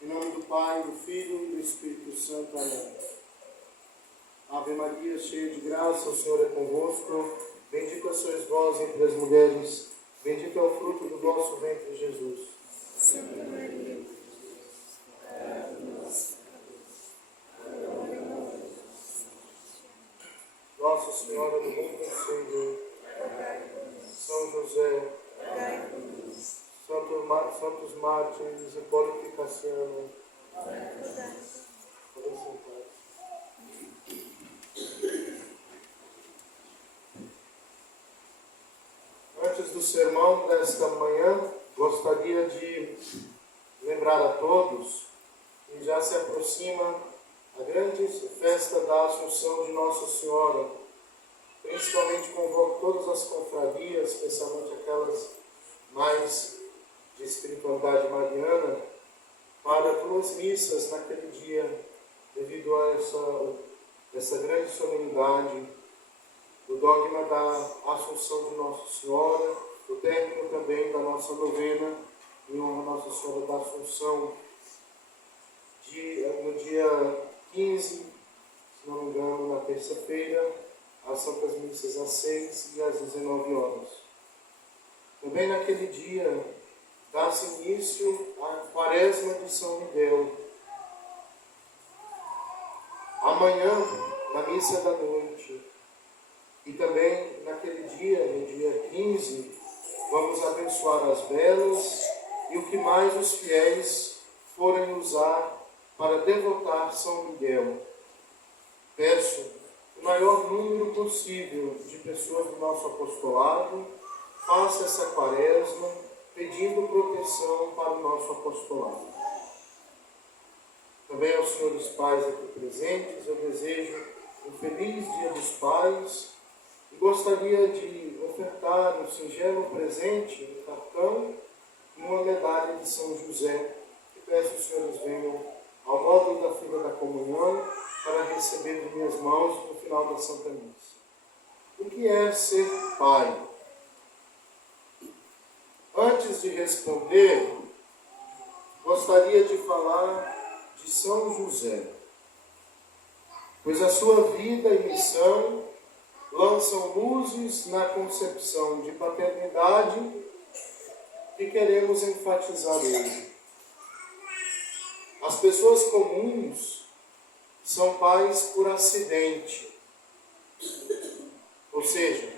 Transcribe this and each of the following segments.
Em nome do Pai, do Filho e do Espírito Santo. Amém. Ave Maria, cheia de graça, o Senhor é convosco. Bendita sois vós entre as mulheres. Bendito é o fruto do vosso ventre, Jesus. Santa Maria, Nossa Senhora do Bom Conselho, São José, Santos Mártires, Hipólito e Cassiano, antes do sermão desta manhã, gostaria de lembrar a todos que já se aproxima a grande festa da Assunção de Nossa Senhora. Principalmente convoco todas as confrarias, especialmente aquelas mais de espiritualidade mariana, para 2 missas naquele dia, devido a essa grande solenidade do dogma da Assunção de Nossa Senhora, o término também da nossa novena em honra a Nossa Senhora da Assunção, no dia 15, se não me engano, na terça-feira, as Santas Missas às 6 e às 19 horas. Também naquele dia, dá-se início à Quaresma de São Miguel. Amanhã, na missa da noite, e também naquele dia, no dia 15, vamos abençoar as velas e o que mais os fiéis forem usar para devotar São Miguel. Peço o maior número possível de pessoas do nosso apostolado faça essa quaresma pedindo proteção para o nosso apostolado. Também aos senhores pais aqui presentes, eu desejo um feliz Dia dos Pais e gostaria de ofertar um singelo presente, um cartão e uma medalha de São José, que peço que os senhores venham ao módulo da fila da comunhão para receber de minhas mãos no final da Santa Missa. O que é ser pai? Antes de responder, gostaria de falar de São José, pois a sua vida e missão lançam luzes na concepção de paternidade que queremos enfatizar hoje. As pessoas comuns são pais por acidente. Ou seja,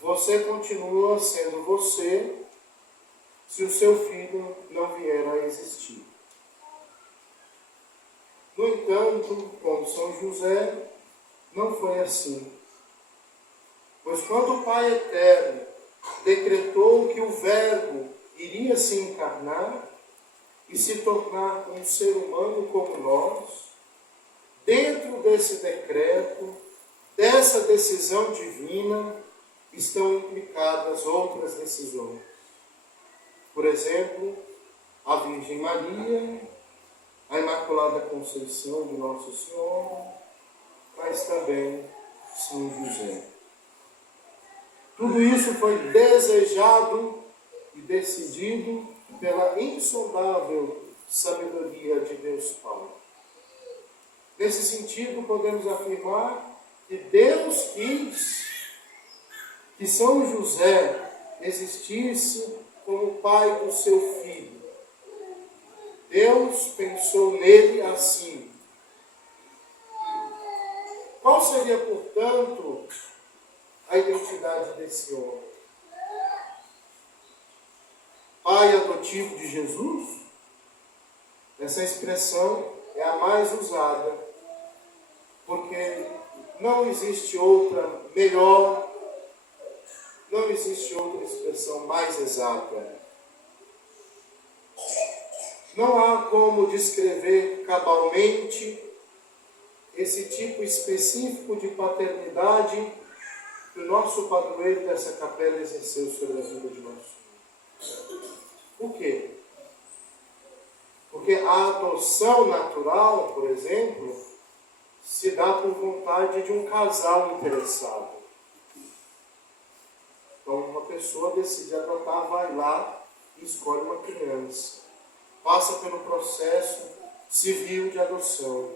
você continua sendo você se o seu filho não vier a existir. No entanto, com São José, não foi assim. Pois quando o Pai Eterno decretou que o Verbo iria se encarnar e se tornar um ser humano como nós, dentro desse decreto, dessa decisão divina, estão implicadas outras decisões. Por exemplo, a Virgem Maria, a Imaculada Conceição de Nossa Senhora, mas também São José. Tudo isso foi desejado e decidido pela insondável sabedoria de Deus Pai. Nesse sentido, podemos afirmar que Deus quis que São José existisse como pai do seu filho. Deus pensou nele assim. Qual seria, portanto, a identidade desse homem? Pai adotivo de Jesus? Essa expressão é a mais usada, porque não existe outra melhor, não existe outra expressão mais exata. Não há como descrever cabalmente esse tipo específico de paternidade que o nosso padroeiro dessa capela exerceu sobre a vida de nosso Senhor. Por quê? Porque a adoção natural, por exemplo, se dá por vontade de um casal interessado. Então, uma pessoa decide adotar, vai lá e escolhe uma criança. passa pelo processo civil de adoção.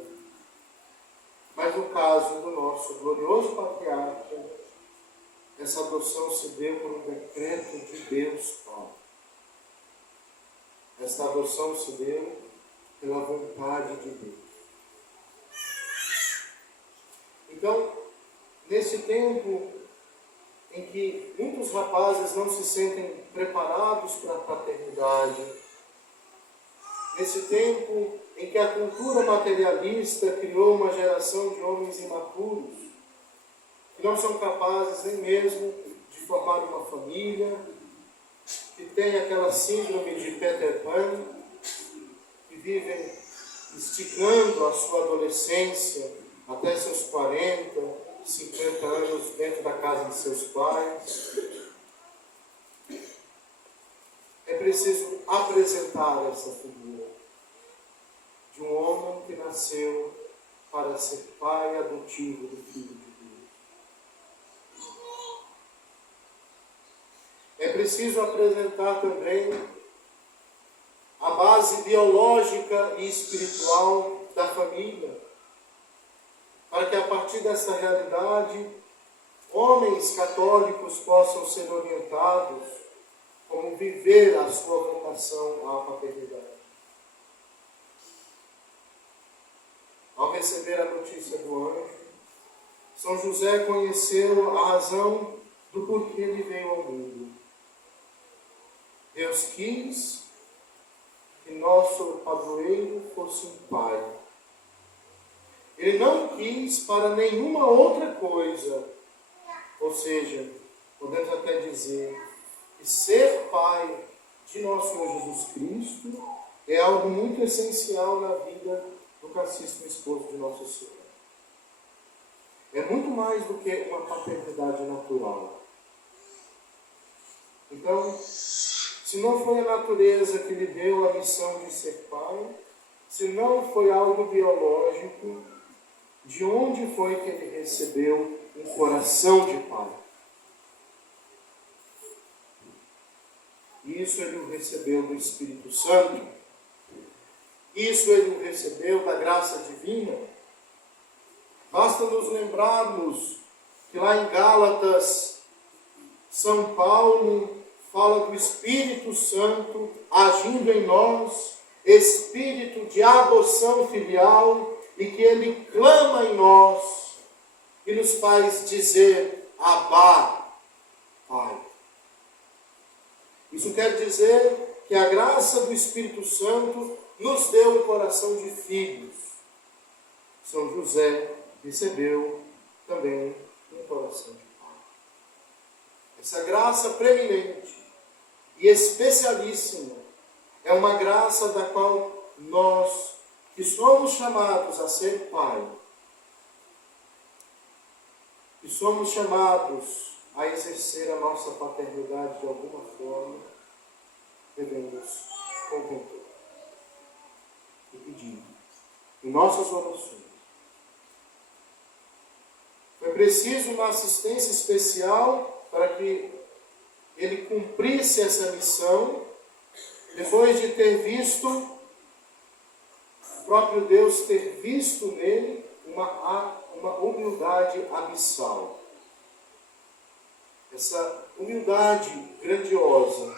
Mas no caso do nosso glorioso patriarca, essa adoção se deu por um decreto de Deus Pai. Essa adoção se deu pela vontade de Deus. Então, nesse tempo em que muitos rapazes não se sentem preparados para a paternidade, nesse tempo em que a cultura materialista criou uma geração de homens imaturos, que não são capazes nem mesmo de formar uma família, que tem aquela síndrome de Peter Pan, que vivem esticando a sua adolescência até seus 40, 50 anos dentro da casa de seus pais. É preciso apresentar essa figura de um homem que nasceu para ser pai adotivo do Filho de Deus. É preciso apresentar também a base biológica e espiritual da família, para que a partir dessa realidade, homens católicos possam ser orientados como viver a sua vocação à paternidade. Ao receber a notícia do anjo, São José conheceu a razão do porquê ele veio ao mundo. Deus quis que nosso padroeiro fosse um pai. Ele não quis para nenhuma outra coisa. Ou seja, podemos até dizer que ser pai de nosso Senhor Jesus Cristo é algo muito essencial na vida do Castíssimo Esposo de Nosso Senhor. É muito mais do que uma paternidade natural. Então, se não foi a natureza que lhe deu a missão de ser pai, se não foi algo biológico, de onde foi que ele recebeu um coração de pai? Isso ele o recebeu do Espírito Santo. Isso ele o recebeu da graça divina. Basta nos lembrarmos que lá em Gálatas, São Paulo fala do Espírito Santo agindo em nós, espírito de adoção filial, e que ele clama em nós e nos faz dizer: Abá, Pai. Isso quer dizer que a graça do Espírito Santo nos deu um coração de filhos. São José recebeu também um coração de pai. Essa graça preeminente e especialíssima é uma graça da qual nós, que somos chamados a ser pai, que somos chamados a exercer a nossa paternidade de alguma forma, devemos contemplar e pedir em nossas orações. Foi preciso uma assistência especial para que ele cumprisse essa missão, depois de ter visto, o próprio Deus ter visto nele uma humildade abissal. Essa humildade grandiosa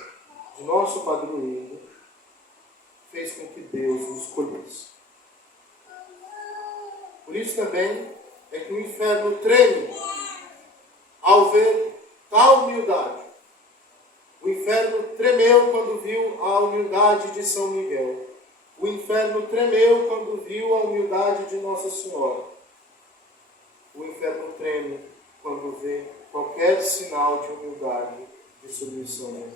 de nosso padroeiro fez com que Deus o escolhesse. Por isso também é que o inferno treme ao ver tal humildade. O inferno tremeu quando viu a humildade de São Miguel. O inferno tremeu quando viu a humildade de Nossa Senhora. O inferno treme quando vê qualquer sinal de humildade, de submissão.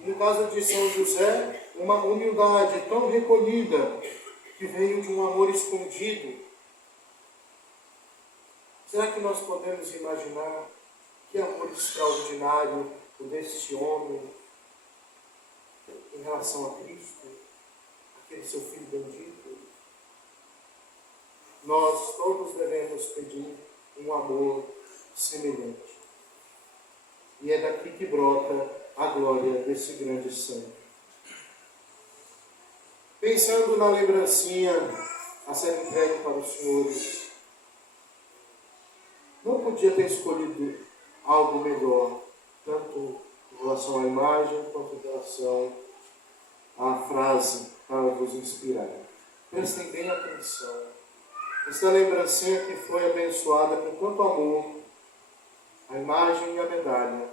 No caso de São José, uma humildade tão recolhida que veio de um amor escondido. Será que nós podemos imaginar que amor extraordinário o deste homem em relação a Cristo, aquele seu Filho bendito? Nós todos devemos pedir um amor semelhante. E é daqui que brota a glória desse grande santo. Pensando na lembrancinha a ser entregue para os senhores, não podia ter escolhido algo melhor, tanto em relação à imagem quanto em relação à frase para vos inspirar. Prestem bem atenção. Esta lembrancinha que foi abençoada com tanto amor, a imagem e a medalha.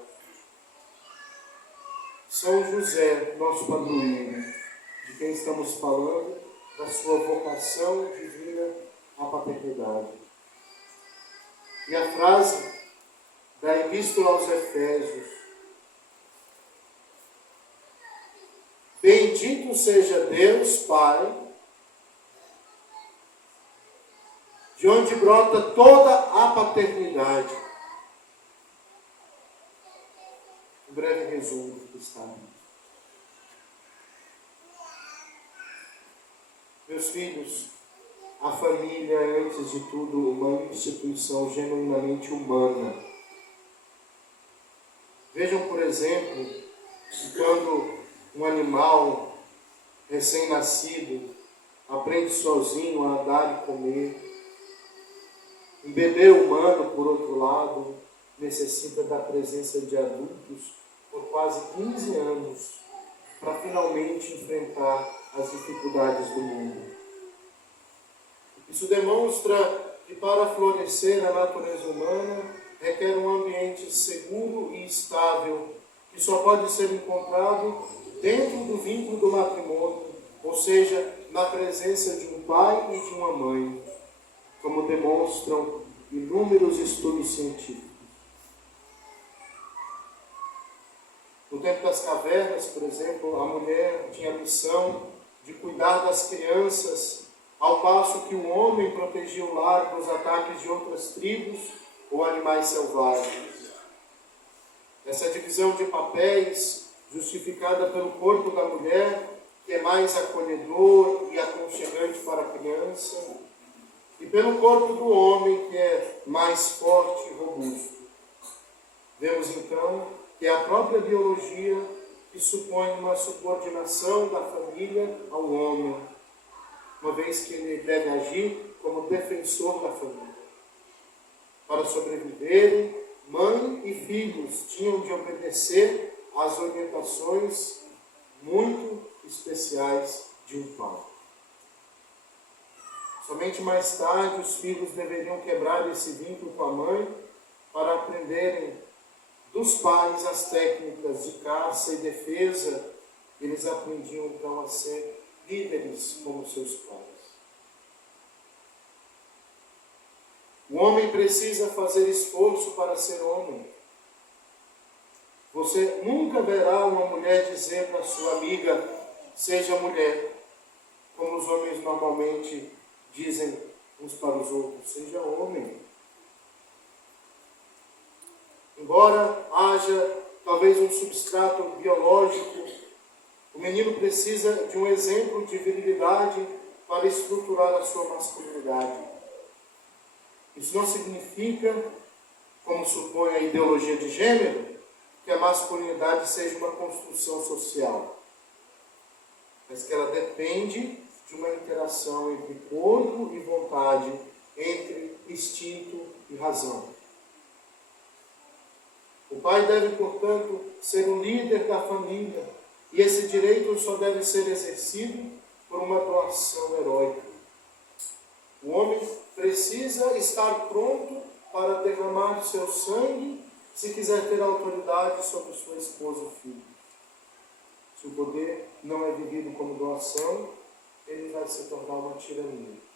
São José, nosso padroeiro, de quem estamos falando, da sua vocação divina à paternidade. E a frase da Epístola aos Efésios: bendito seja Deus Pai, de onde brota toda a paternidade. Um breve resumo do que está ali. Meus filhos, a família é, antes de tudo, uma instituição genuinamente humana. Vejam, por exemplo, que quando um animal recém-nascido aprende sozinho a andar e comer, um bebê humano, por outro lado, necessita da presença de adultos por quase 15 anos para finalmente enfrentar as dificuldades do mundo. Isso demonstra que para florescer a natureza humana requer um ambiente seguro e estável, que só pode ser encontrado dentro do vínculo do matrimônio, ou seja, na presença de um pai e de uma mãe, como demonstram inúmeros estudos científicos. No tempo das cavernas, por exemplo, a mulher tinha a missão de cuidar das crianças, ao passo que o homem protegia o lar dos ataques de outras tribos ou animais selvagens. Essa divisão de papéis, justificada pelo corpo da mulher, que é mais acolhedor e aconchegante para a criança, e pelo corpo do homem, que é mais forte e robusto. Vemos então que é a própria biologia que supõe uma subordinação da família ao homem, uma vez que ele deve agir como defensor da família. Para sobreviverem, mãe e filhos tinham de obedecer às orientações muito especiais de um pai. Somente mais tarde os filhos deveriam quebrar esse vínculo com a mãe para aprenderem dos pais as técnicas de caça e defesa. Eles aprendiam então a ser líderes como seus pais. O homem precisa fazer esforço para ser homem. Você nunca verá uma mulher dizer para sua amiga: seja mulher, como os homens normalmente dizem uns para os outros: seja homem. Embora haja talvez um substrato biológico, o menino precisa de um exemplo de virilidade para estruturar a sua masculinidade. Isso não significa, como supõe a ideologia de gênero, que a masculinidade seja uma construção social, mas que ela depende de uma interação entre corpo e vontade, entre instinto e razão. O pai deve, portanto, ser o líder da família, e esse direito só deve ser exercido por uma doação heróica. O homem precisa estar pronto para derramar seu sangue se quiser ter autoridade sobre sua esposa ou filho. Se o poder não é vivido como doação, ele vai se tornar uma tirania.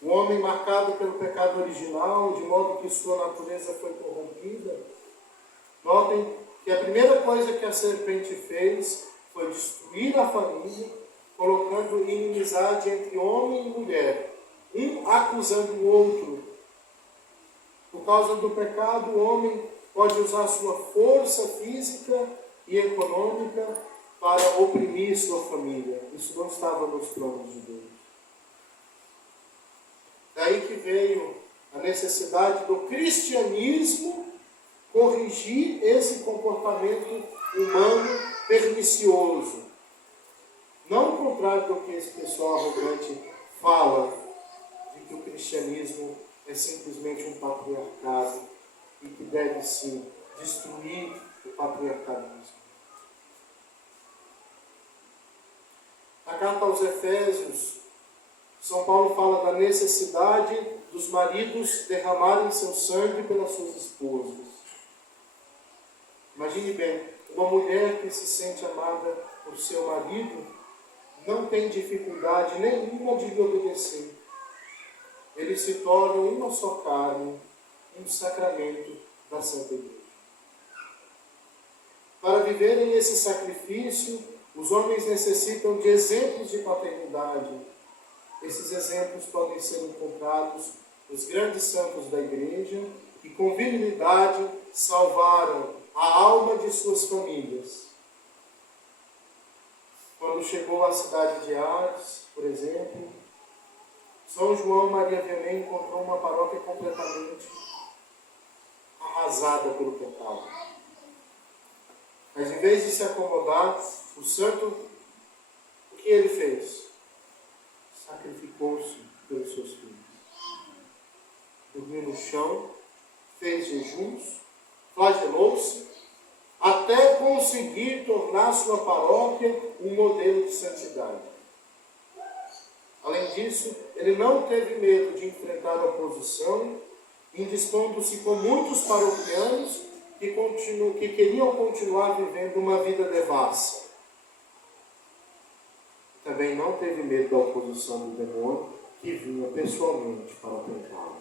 O homem marcado pelo pecado original, de modo que sua natureza foi corrompida. Notem que a primeira coisa que a serpente fez foi destruir a família, colocando inimizade entre homem e mulher, um acusando o outro. Por causa do pecado, o homem pode usar sua força física e econômica para oprimir sua família. Isso não estava nos planos de Deus. Daí que veio a necessidade do cristianismo corrigir esse comportamento humano pernicioso. contrário do que esse pessoal arrogante fala, de que o cristianismo é simplesmente um patriarcado e que deve-se destruir o patriarcalismo. Na carta aos Efésios, São Paulo fala da necessidade dos maridos derramarem seu sangue pelas suas esposas. Imagine bem, uma mulher que se sente amada por seu marido não tem dificuldade nenhuma de lhe obedecer. Eles se tornam uma só carne, um sacramento da Santa Igreja. Para viverem esse sacrifício, os homens necessitam de exemplos de paternidade. Esses exemplos podem ser encontrados nos grandes santos da Igreja, que com virilidade salvaram a alma de suas famílias. Quando chegou à cidade de Ars, por exemplo, São João Maria Vianney encontrou uma paróquia completamente arrasada pelo pecado. Mas em vez de se acomodar, o santo, o que ele fez? Sacrificou-se pelos seus filhos. Dormiu no chão, fez jejuns, flagelou-se, até conseguir tornar sua paróquia um modelo de santidade. Além disso, ele não teve medo de enfrentar a oposição, indispondo-se com muitos paroquianos que queriam continuar vivendo uma vida devassa. Também não teve medo da oposição do demônio, que vinha pessoalmente para tentá-lo.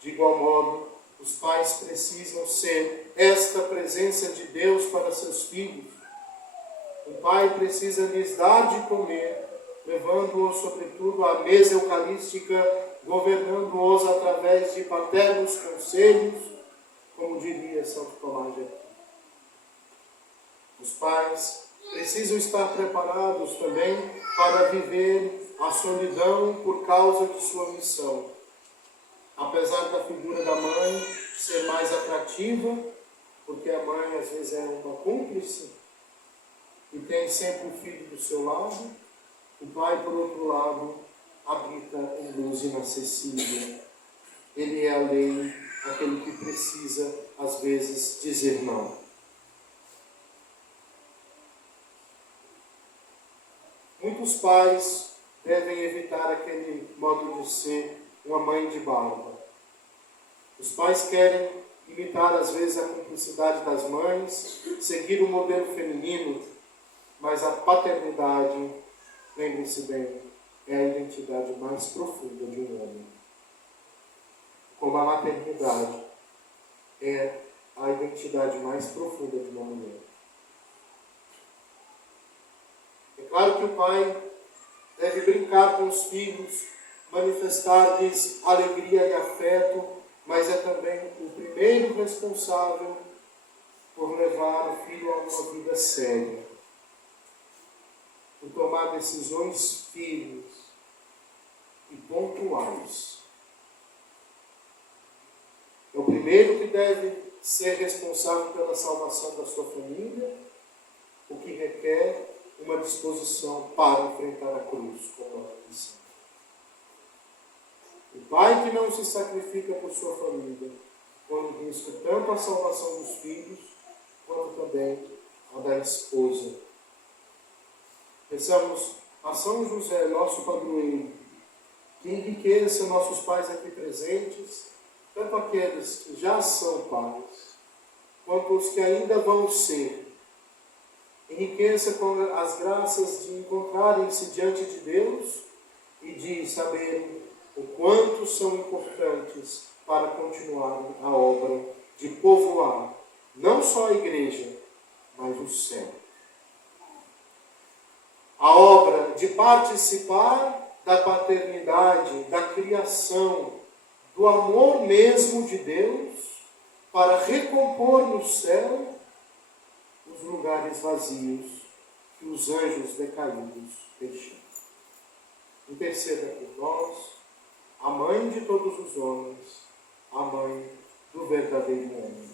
De igual modo, os pais precisam ser esta presença de Deus para seus filhos. O pai precisa lhes dar de comer, levando-os, sobretudo, à mesa eucarística, governando-os através de paternos conselhos, como diria Santo Tomás de Aquino. Os pais precisam estar preparados também para viver a solidão por causa de sua missão. Apesar da figura da mãe ser mais atrativa, porque a mãe às vezes é uma cúmplice e tem sempre o filho do seu lado, o pai, por outro lado, habita em luz inacessível. Ele é a lei, aquele que precisa, às vezes, dizer não. Muitos pais devem evitar aquele modo de ser uma mãe de barba. Os pais querem imitar, às vezes, a cumplicidade das mães, seguir o modelo feminino, mas a paternidade, lembre-se bem, é a identidade mais profunda de um homem. Como a maternidade é a identidade mais profunda de uma mulher. É claro que o pai deve brincar com os filhos, manifestar-lhes alegria e afeto, mas é também o primeiro responsável por levar o filho a uma vida séria, por tomar decisões firmes e pontuais. É o primeiro que deve ser responsável pela salvação da sua família, o que requer uma disposição para enfrentar a cruz, como nós dissemos. O pai que não se sacrifica por sua família, põe em risco tanto a salvação dos filhos, quanto também a da esposa. Pensamos a São José, nosso padroeiro, que enriqueça nossos pais aqui presentes, tanto aqueles que já são pais, quanto os que ainda vão ser. Enriqueça com as graças de encontrarem-se diante de Deus e de saberem o quanto são importantes para continuarem a obra de povoar não só a igreja, mas o céu. A obra de participar da paternidade, da criação, do amor mesmo de Deus, para recompor no céu os lugares vazios que os anjos decaídos deixaram. Interceda por nós, a mãe de todos os homens, a mãe do verdadeiro homem.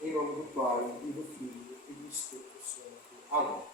Em nome do Pai, e do Filho, e do Espírito Santo. Amém.